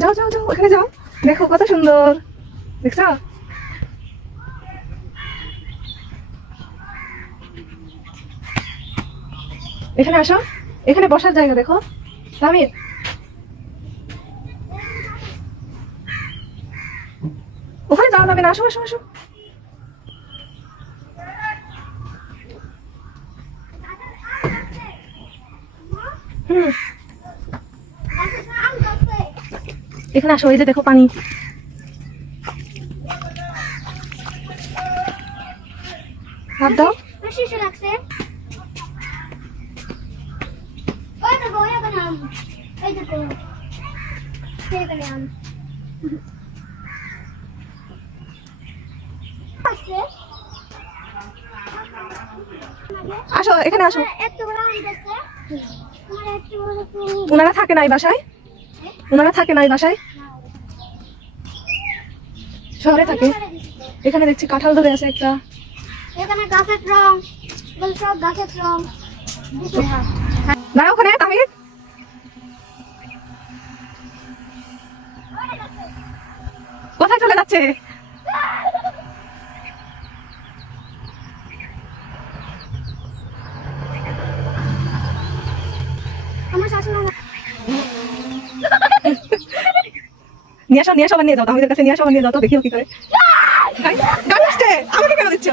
যাও যাও যাও, ওখানে যাও, দেখো কত সুন্দর, দেখছো? এখানে আসো, এখানে বসার জায়গা দেখো। তামির, ওখানে যাওয়া যাবে না, আসো আসো আসো। এখানে আসো, এই যে দেখো পানি। হাত দাও। আসো, এখানে আসো। ওনারা থাকে নাই বাসায়, ওনারা থাকে নাই বাসায়, শহরে থাকে। এখানে দেখছি কাঁঠাল ধরে আছে একটা। এখানে গাছের রং, সব গাছের রং। না ওখানে তামির, কোথায় চলে যাচ্ছে? আমার শাশুড়ি নিয়ে আসো, নিয়ে আসো, নিয়ে যাও, তামিদের কাছে নিয়ে আসো, নিয়ে যাও তো, দেখিও কি করে। গান আসছে, আমাকে কেন দিচ্ছ?